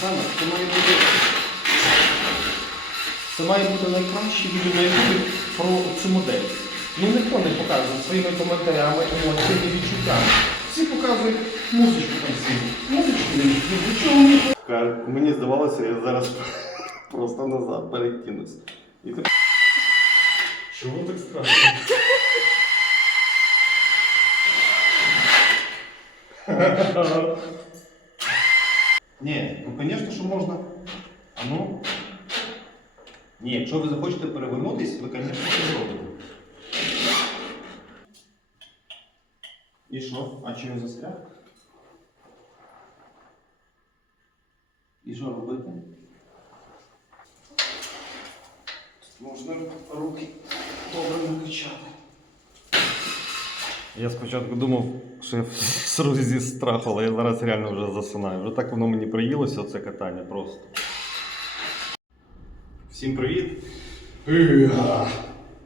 Саме, це має бути. Це має бути найкраще відео на ютубі про цю модель. Ну ніхто не показує своїми коментарями, емоціями, відчуттями. Всі показують музичку там свою. Музичку не від чого Мені здавалося, я зараз просто назад перекинусь. І ти... Чого так страшно? Ні, ну звісно, що можна. А ну. Ні, якщо ви захочете перевернутись, ви, звісно, це зробите. І що? А чи він застряг? І що робити? Можна руки добре накачати. Я спочатку думав, що я сру зі страху, але я зараз реально вже засинаю. Вже так воно мені приїлося, це катання просто. Всім привіт!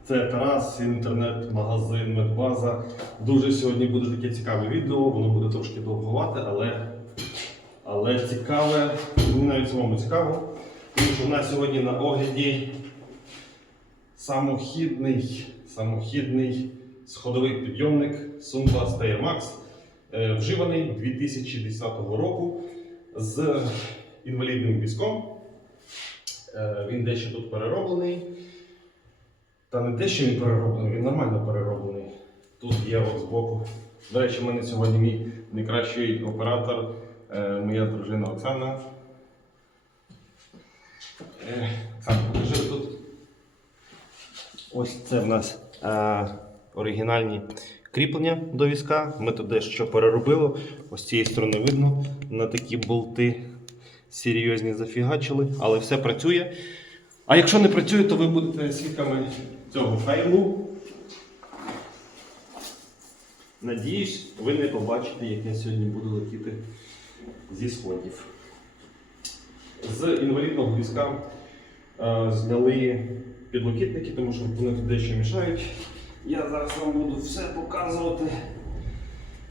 Це Тарас, інтернет-магазин Медбаза. Дуже сьогодні буде таке цікаве відео, воно буде трошки довгувати, але, але цікаве, мені навіть самому цікаво. Тому що в нас сьогодні на огляді самохідний, самохідний сходовий підйомник Stair Max, е, вживаний 2010 року з інвалідним візком. Е, Він дещо тут перероблений. Та не те, що він перероблений, він нормально перероблений. Тут є от збоку. До речі, в мене сьогодні мій найкращий оператор, е, моя дружина Оксана. Оксана, покажи тут. Ось це в нас е, оригінальні кріплення до візка. Ми тут дещо переробили. Ось з цієї сторони видно на такі болти серйозні зафігачили, але все працює. А якщо не працює, то ви будете свідками цього фейлу. Надіюсь, ви не побачите, як я сьогодні буду летіти зі сходів. З інвалідного візка е, зняли підлокітники, тому що вони тут дещо мішають. Я зараз вам буду все показувати,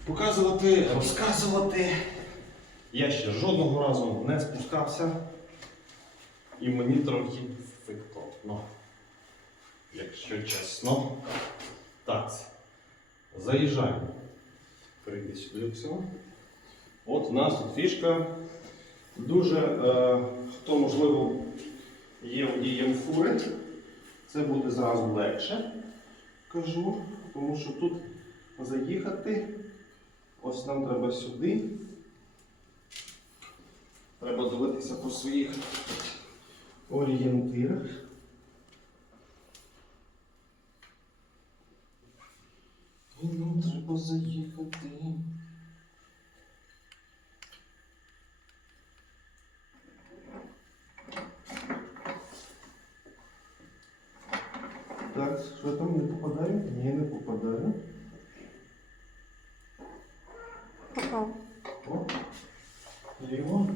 показувати, розказувати. Я ще жодного разу не спускався. І мені трохи фиктотно. Якщо чесно. Так. Заїжджаємо. Прийди сюди все. От у нас тут фішка. Дуже, е, хто можливо є водієм фури, це буде зразу легше. Кажу, тому що тут заїхати. Ось нам треба сюди. Треба дивитися по своїх орієнтирах. І нам треба заїхати. Так, що там не попадаю? Ні, не попадаю. Попав. Ліво.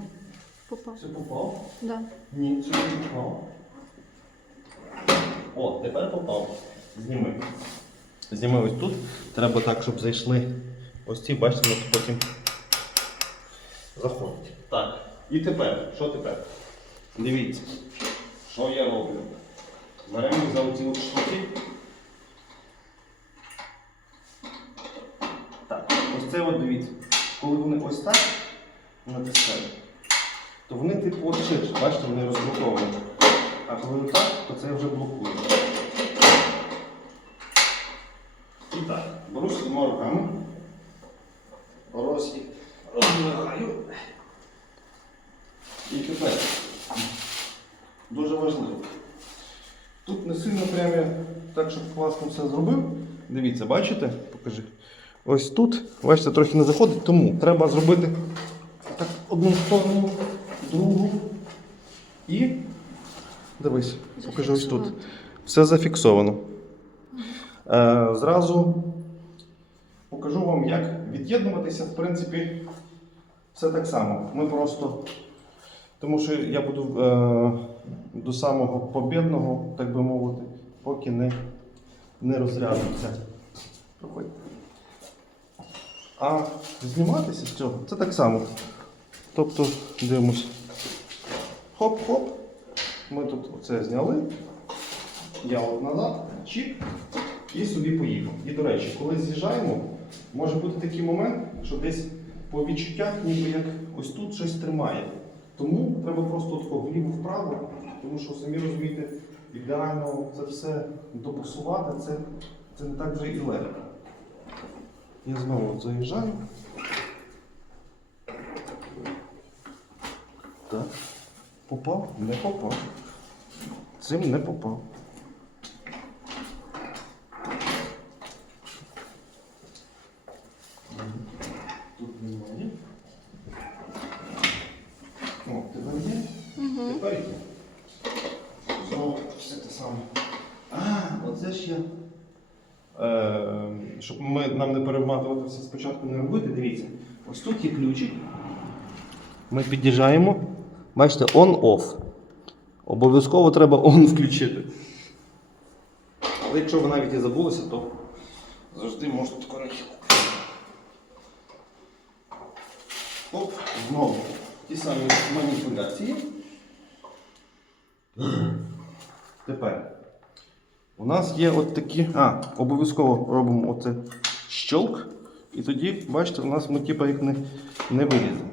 Попав. Це попав? Да. Ні, це не попав. О, тепер попав. Зніми. Зніми ось тут. Треба так, щоб зайшли ось ці, бачите, воно потім заходить. Так. І тепер, що тепер? Дивіться, що я роблю. Беремо за оці от штуки. Так, ось це от дивіться. Коли вони ось так натискають, то вони типу от ширше, бачите, вони розблоковані. А коли отак, то це вже блокує. І так, беру двома руками. Роз їх. І тепер дуже важливо. Тут не сильно прямо так, щоб класно все зробив. Дивіться, бачите? Покажи. Ось тут, бачите, трохи не заходить, тому треба зробити так одну сторону, другу. І дивись, покажи ось тут. Все зафіксовано. Е, зразу покажу вам, як від'єднуватися. В принципі, все так само. Ми просто. Тому що я буду е, до самого побідного, так би мовити, поки не, не розрядиться. Проходь. А зніматися з цього це так само. Тобто, дивимось. Хоп-хоп. Ми тут оце зняли. Я от назад, чік, і собі поїхав. І до речі, коли з'їжджаємо, може бути такий момент, що десь по відчуттях ніби як ось тут щось тримає. Тому треба просто тако вліво-вправо, тому що самі розумієте, ідеально це все допасувати, це, це не так вже і легко. Я знову заїжджаю. Так. Попав? Не попав. Цим не попав. Тут немає. О, тепер є? Тепер є. Знову все те саме. А, оце ж я. Е, щоб ми, нам не перематувати все спочатку не робити, дивіться. Ось тут є ключик. Ми під'їжджаємо. Бачите, on-off. Обов'язково треба on включити. Але якщо ви навіть і забулися, то завжди можна тако нахилити. Оп, знову. Ті самі маніпуляції. Тепер. У нас є от такі. А, обов'язково робимо оце щелк. І тоді, бачите, у нас ми типа їх не, не виріземо.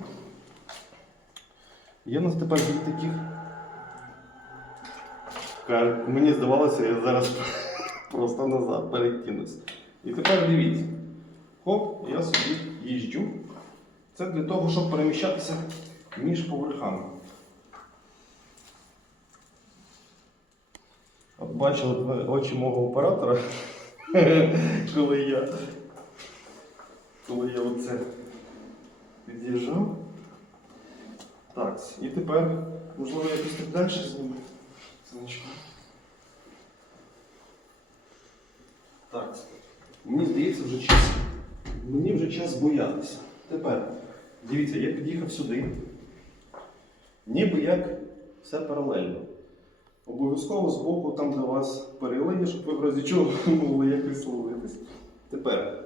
Є у нас тепер від таких. Мені здавалося, я зараз просто назад перекинусь. І тепер дивіться. Хоп, я собі їжджу. Це для того, щоб переміщатися між поверхами. От бачили очі мого оператора, коли я, коли я оце під'їжджав. Так, і тепер, можливо, якось так далі зніму. Сонечко. Так, мені здається, вже час. Мені вже час боятися. Тепер, дивіться, я під'їхав сюди. Ніби як все паралельно. Обов'язково з боку там для вас перилині, щоб ви в разі чого могли якось ловитись. Тепер.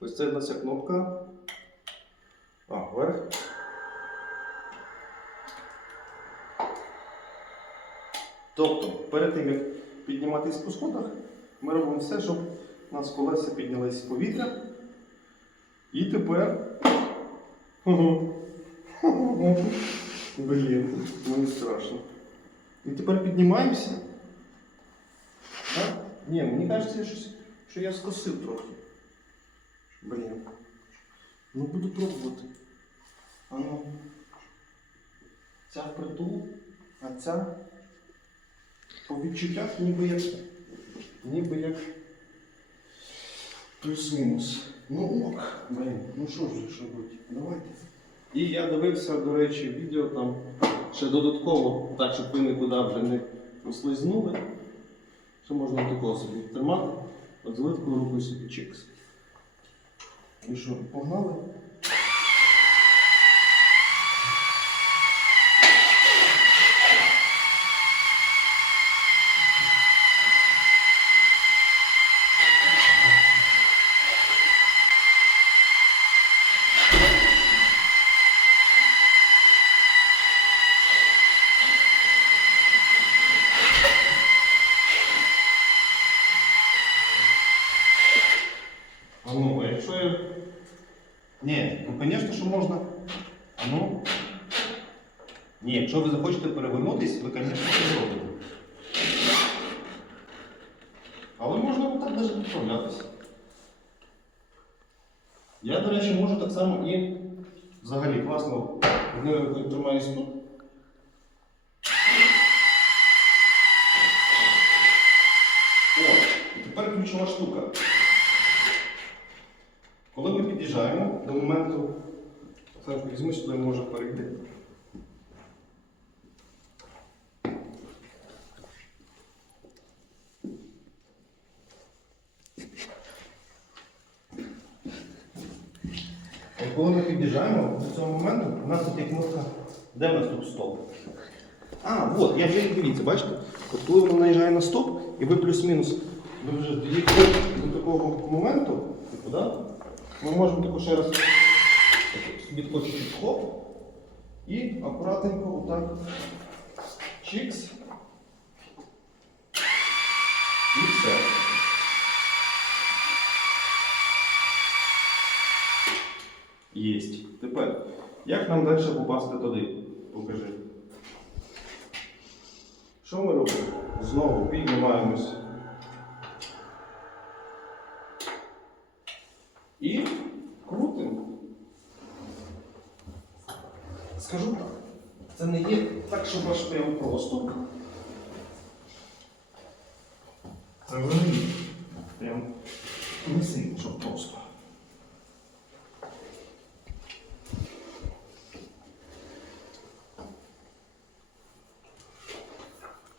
Ось це нас кнопка. А, вверх. Тобто, перед тим як підніматися по сходах, ми робимо все, щоб у нас колеса піднялись в повітря. І тепер. Блін, мені страшно. І тепер піднімаємося. Так? Ні, мені кажеться, що я скосив трохи. Блін. Ну буду пробувати. А ну. Ця впритул, а ця по відчуттях ніби як. Ніби як. Плюс-мінус. Ну ок, блін, ну що ж ж робити? Давайте. І я дивився, до речі, відео там ще додатково, так, щоб ви нікуди вже не прослизнули. Що можна такого собі тримати, от з легкою рукою собі чикс. І що, погнали? А ну, а якщо я. Ні, ну звісно, що можна. А ну. Ні, якщо ви захочете перевернутись, ви, звісно, це зробите. Але можна отак навіть відправлятися. Я, до речі, можу так само і взагалі класно одною тримаюсь тут. І тепер ключова штука. Коли ми під'їжджаємо до моменту, візьми сюди, може перейти. От коли ми під'їжджаємо до цього моменту, у нас тут є кнопка, де в нас тут стоп? А, от, я вже дивіться, бачите? От коли воно наїжджає на стоп, і ви плюс-мінус, ви вже дійдете до такого моменту, типу, да? ми можемо таку ще раз собі тако чуть-чуть хоп. І акуратненько отак. Чікс. І все. Єсть. Тепер, як нам далі попасти туди? Покажи. Що ми робимо? Знову піднімаємось. І крутимо. Скажу так. Це не є так, щоб аж прям просто. Це взагалі прям не сильно, щоб просто.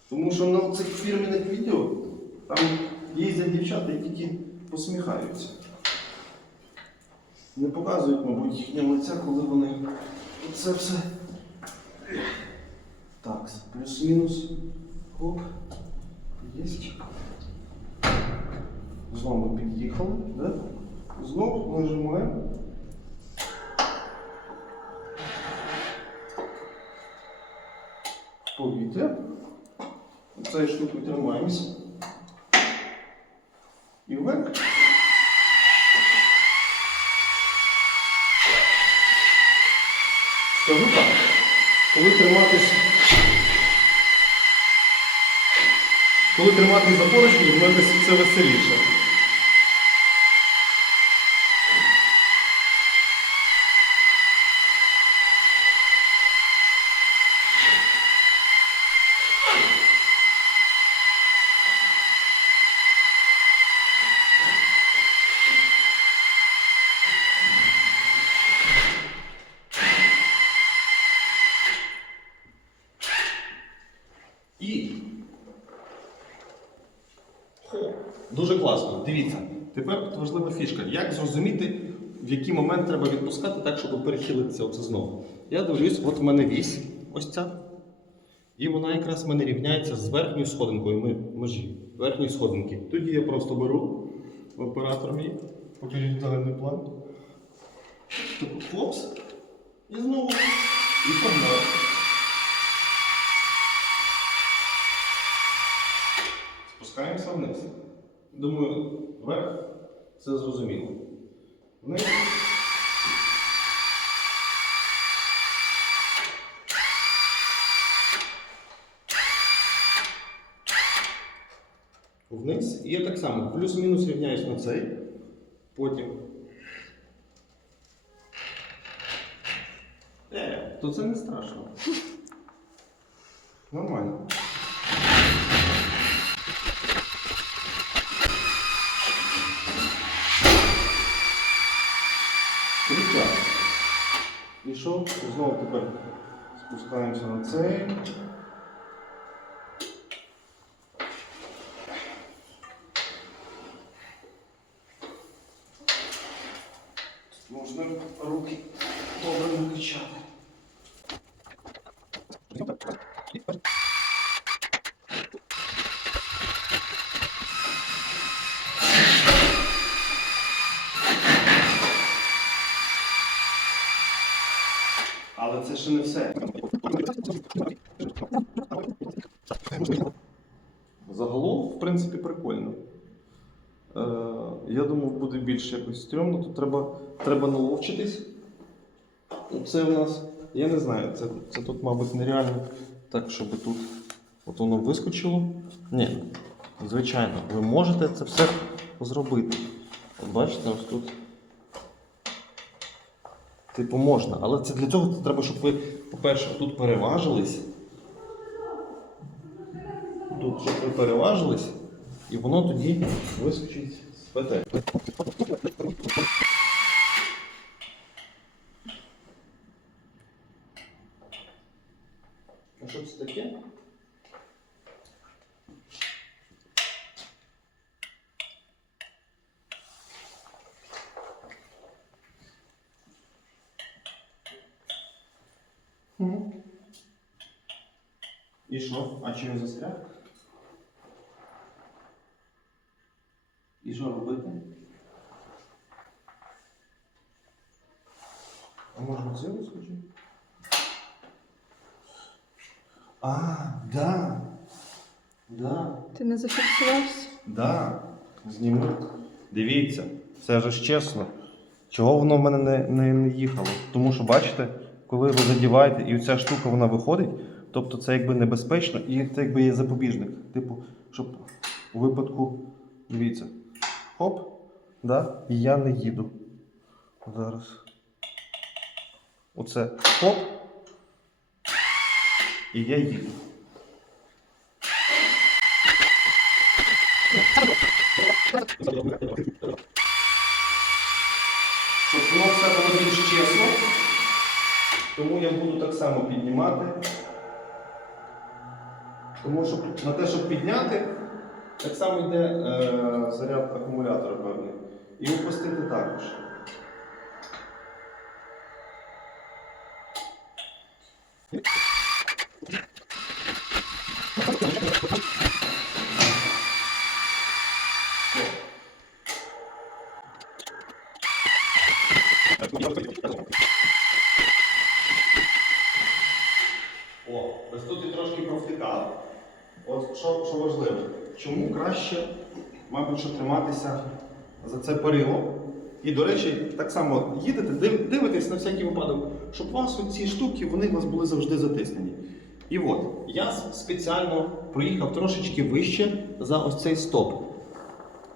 Тому що на цих фірменних відео там їздять дівчата і тільки посміхаються. Не показують, мабуть, їхнє лиця, коли вони це все. Так, плюс-мінус. Хоп. Єсть. Знову під'їхали, да? Знову нажимаємо. Цією штукою тримаємось. І вверх. Скажу так, коли триматись. Коли триматись за поручні, в мене це веселіше. І. Хо. Дуже класно. Дивіться. Тепер тут важлива фішка. Як зрозуміти, в який момент треба відпускати так, щоб перехилитися оце знову. Я дивлюсь, от в мене вісь ось ця. І вона якраз в мене рівняється з верхньою сходинкою межі. Верхньої сходинки. Тоді я просто беру оператор мій, покажіть загальний план. Таку хлопс. І знову. І погнали. Спускаємося вниз. Думаю, вверх це зрозуміло. Вниз. Вниз. І я так само плюс-мінус рівняюсь на цей. Потім. Е, то це не страшно. Нормально. Що? Знову тепер спускаємося на цей. Тут Можна руки добре накачати. Але це ще не все. Загалом, в принципі, прикольно. Е, я думав, буде більш якось стрьомно. Тут треба, треба наловчитись. Це у нас, я не знаю, це, це тут, мабуть, нереально так, щоб тут от воно вискочило. Ні, звичайно, ви можете це все зробити. Бачите, ось тут. Типу можна, але це для цього треба, щоб ви, по-перше, тут переважились. Тут, щоб ви переважились, і воно тоді вискочить з петель. А що це таке? Мгм. І що? А чи він застряг? І що робити? А можна це вискочити? А, да. Да. Ти не зафіксувався? Да. Зніму. Дивіться, це ж чесно. Чого воно в мене не, не, не їхало? Тому що, бачите, коли ви задіваєте і ця штука вона виходить, тобто це якби небезпечно і це якби є запобіжник. Типу, щоб у випадку, дивіться, хоп, да, і я не їду. Зараз. Оце хоп. І я їду. Щоб воно все було більш чесно, тому я буду так само піднімати. Тому що на те, щоб підняти, так само йде е, заряд акумулятора певний. І опустити також. О, ось тут і трошки провтикало. От що, що важливо, чому краще, мабуть, що триматися за це перило. І, до речі, так само їдете, дивитесь на всякий випадок, щоб у вас ці штуки вони у вас були завжди затиснені. І от, я спеціально проїхав трошечки вище за ось цей стоп.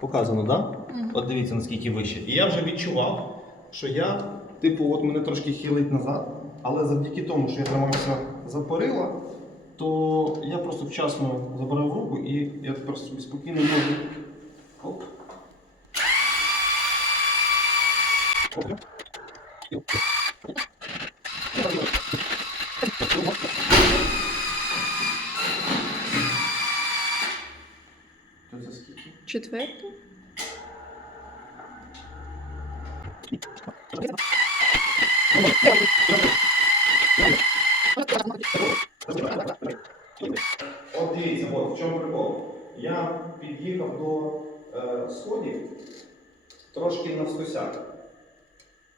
Показано, так? Да? От дивіться, наскільки вище. І я вже відчував, що я, типу, от мене трошки хилить назад, але завдяки тому, що я тримався за перила, то я просто вчасно забрав руку і я тепер собі спокійно можу. Оп. Оп. Це дивіться, от в чому прикол. Я під'їхав до е, сходів трошки навскосяк.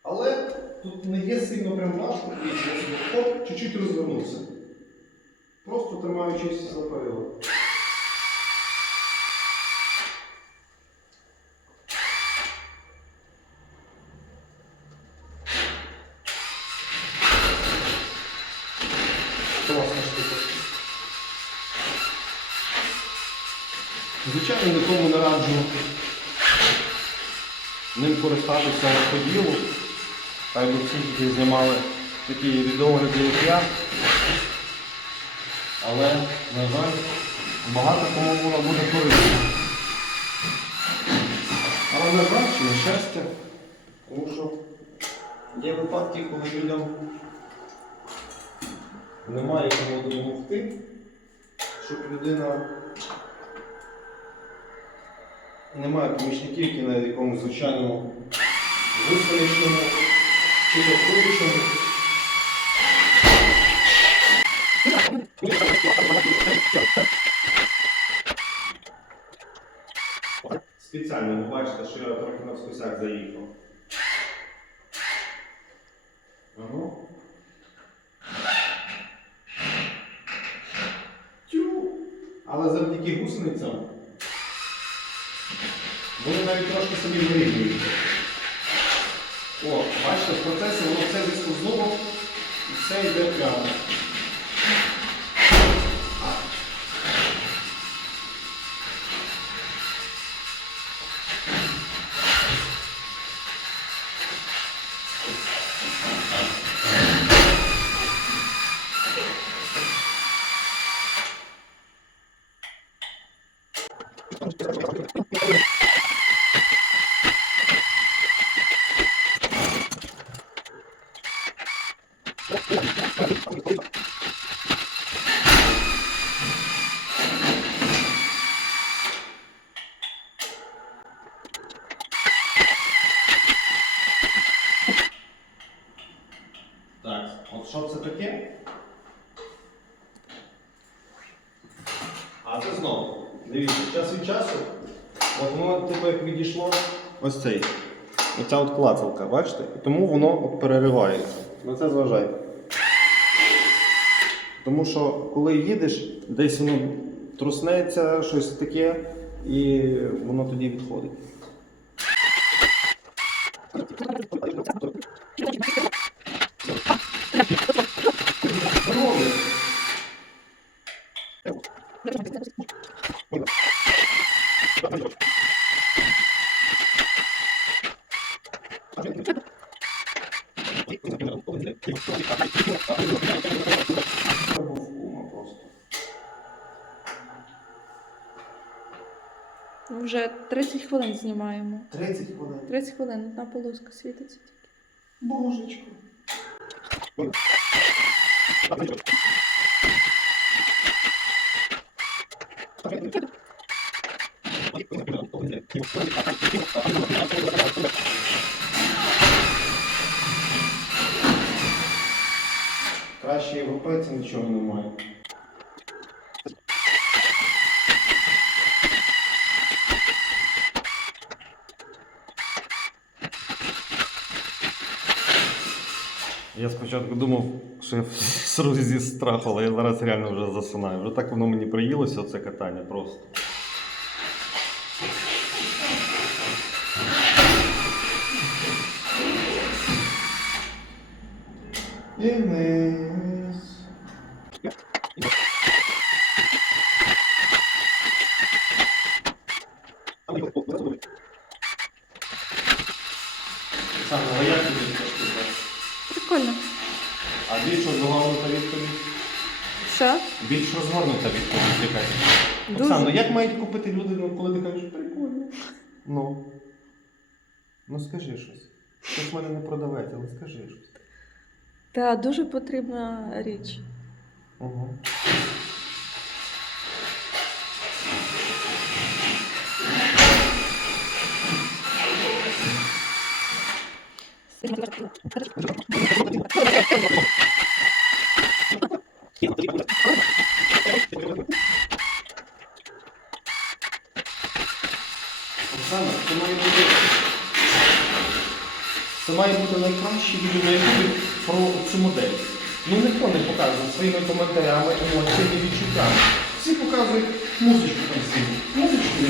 Але тут не є сильно прям важко, хоп, чуть-чуть розвернувся. Просто тримаючись за перило. Класна штука. Звичайно, нікому не раджу ним по ділу. Хай би всі знімали такі відеогляди, як я. Але, на жаль, багато кому вона буде корисна. Але на жаль, чи на щастя, тому що є випадки, коли людям немає кому допомогти, щоб людина немає помічників, які на якомусь звичайному гусеничному чи лякуючому. Спеціально ви бачите, що я трохи навскосяк заїхав. Ага. Тю. Але завдяки гусеницям вони навіть трошки. О, бачите, в процесі воно все зісковзнуло і все йде прямо. А це знову. Дивіться, час від часу, от воно типу як відійшло ось цей. Оця от клацалка, бачите? І тому воно от переривається. На це зважайте. Тому що коли їдеш, десь воно труснеться, щось таке, і воно тоді відходить. Був кума просто. Вже 30 хвилин знімаємо. 30 хвилин. 30 хвилин, одна полоска світиться тільки. Божечко. Краще європейця нічого немає. Я спочатку думав, що я сру зі страху, але я зараз реально вже засинаю. Вже так воно мені приїлося, це катання просто. Прикольно. А більш розгорнута відповідь? Що? Більш розгорнута відповідь якась. Дуже. Оксано, як мають купити люди, ну, коли ти кажеш, прикольно. Ну. Ну скажи щось. Ти ж в мене не продавець, але скажи щось. Та дуже потрібна річ. Угу. Оксана, це має бути. Це має бути найкраще відео про цю модель. Ну ніхто не показує своїми коментарями, емоціями, відчуттями. Всі показують музичку там всі. Музичку,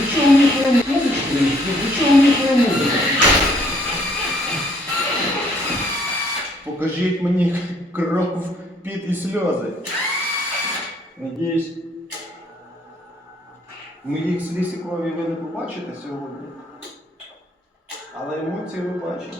до чого мені твоя музичку, до чого твоя музика. Покажіть мені кров, піт і сльози. Надіюсь, моїх сліз і крові ви не побачите сьогодні. Але емоції ви бачите.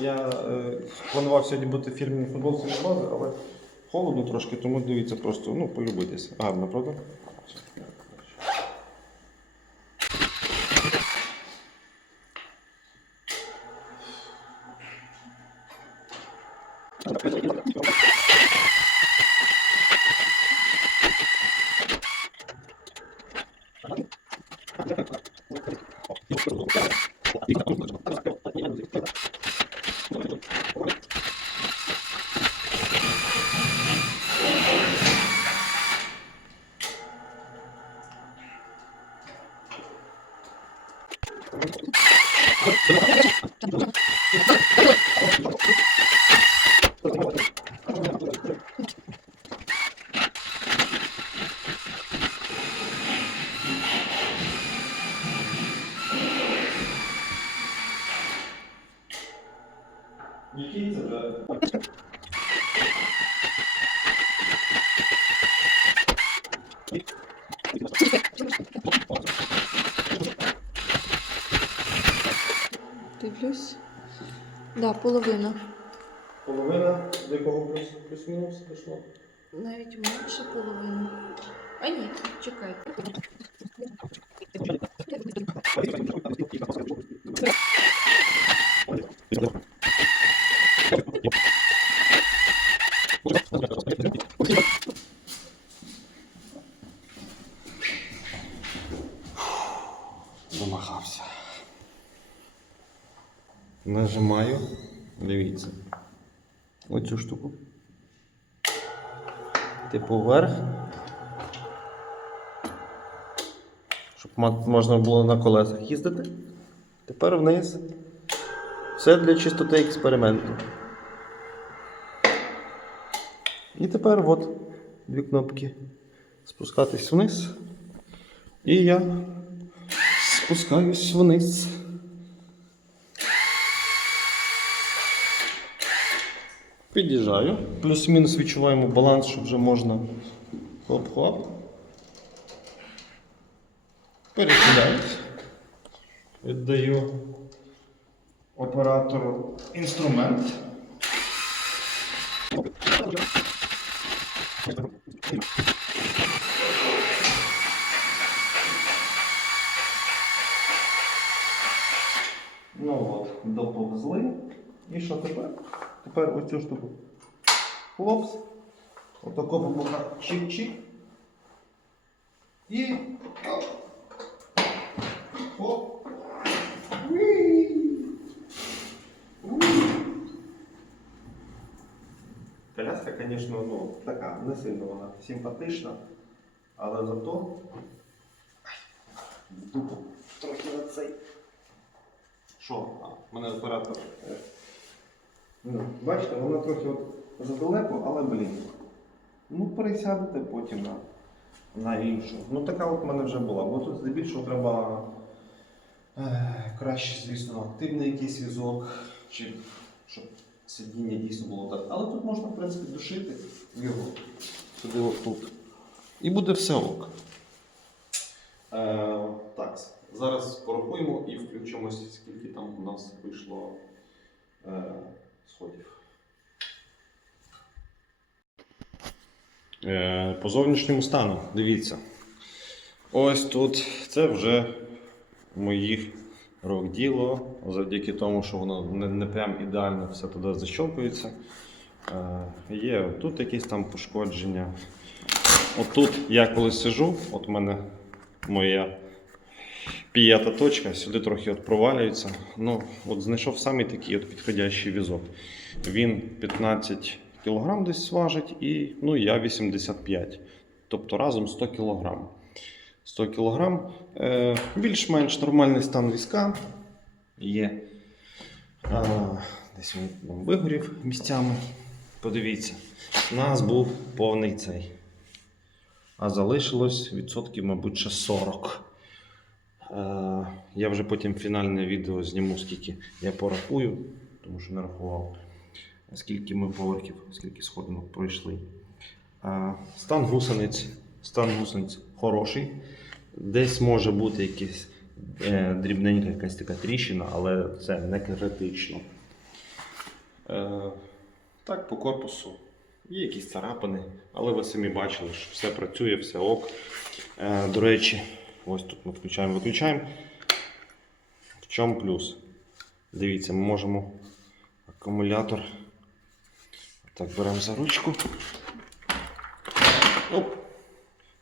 Я е, планував сьогодні бути в фірмі футболці бази, але холодно трошки, тому дивіться просто, ну, полюбитися. Гарно, правда? ちょっと。Дивлюсь. Да, половина. Половина до якого плюс, плюс-мінус пішло? Навіть менше половини. А ні, чекайте. Замахався. Нажимаю. Дивіться. Оцю штуку. Типу вверх. Щоб ма- можна було на колесах їздити. Тепер вниз. Все для чистоти експерименту. І тепер от дві кнопки. Спускатись вниз. І я спускаюсь вниз. Під'їжджаю. Плюс-мінус відчуваємо баланс, що вже можна хоп-хоп. Перекидаюсь. Віддаю оператору інструмент. Ну от, доповзли. І що тепер? Тепер оцю штуку. Хлопс. Отако попуха чик-чик. І. Оп. Оп. Уі. Уі. Коляска, звісно, ну, така, не сильно вона симпатична, але зато. Ай, в дупу трохи на цей. Що? А, мене оператор. Ну, бачите, вона трохи от задалеко, але блін. Ну, пересядете потім на, на іншу. Ну, така от в мене вже була. Бо тут здебільшого треба краще, звісно, активний якийсь візок, чи щоб сидіння дійсно було так. Але тут можна, в принципі, душити його сюди от тут. І буде все ок. Е, так, зараз порахуємо і включимося, скільки там у нас вийшло е, сходів. Е, по зовнішньому стану, дивіться. Ось тут це вже моїх рук діло, завдяки тому, що воно не, не прям ідеально все туди защолкується. Е, є тут якісь там пошкодження. Отут я коли сижу, от у мене моя п'ята точка, сюди трохи от провалюється. Ну, от знайшов саме такий от підходящий візок. Він 15 кг десь важить, і ну, я 85 Тобто разом 100 кг. 100 кг. Е, більш-менш нормальний стан візка є. Десь він вигорів місцями. Подивіться, у нас був повний цей. А залишилось відсотків, мабуть, ще 40. Е, я вже потім фінальне відео зніму, скільки я порахую, тому що не рахував, скільки ми поверхів, скільки сходинок пройшли. Е, стан гусениць. Стан гусениць хороший. Десь може бути якийсь е, дрібненька якась така тріщина, але це не критично. Е, так, по корпусу. Є якісь царапини, але ви самі бачили, що все працює, все ок. Е, до речі, ось тут ми включаємо, виключаємо. В чому плюс? Дивіться, ми можемо акумулятор. Так, беремо за ручку. Оп.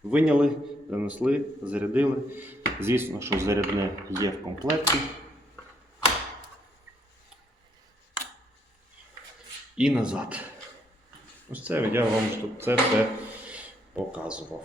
Виняли, занесли, зарядили. Звісно, що зарядне є в комплекті. І назад. Ось це я вам тут це все показував.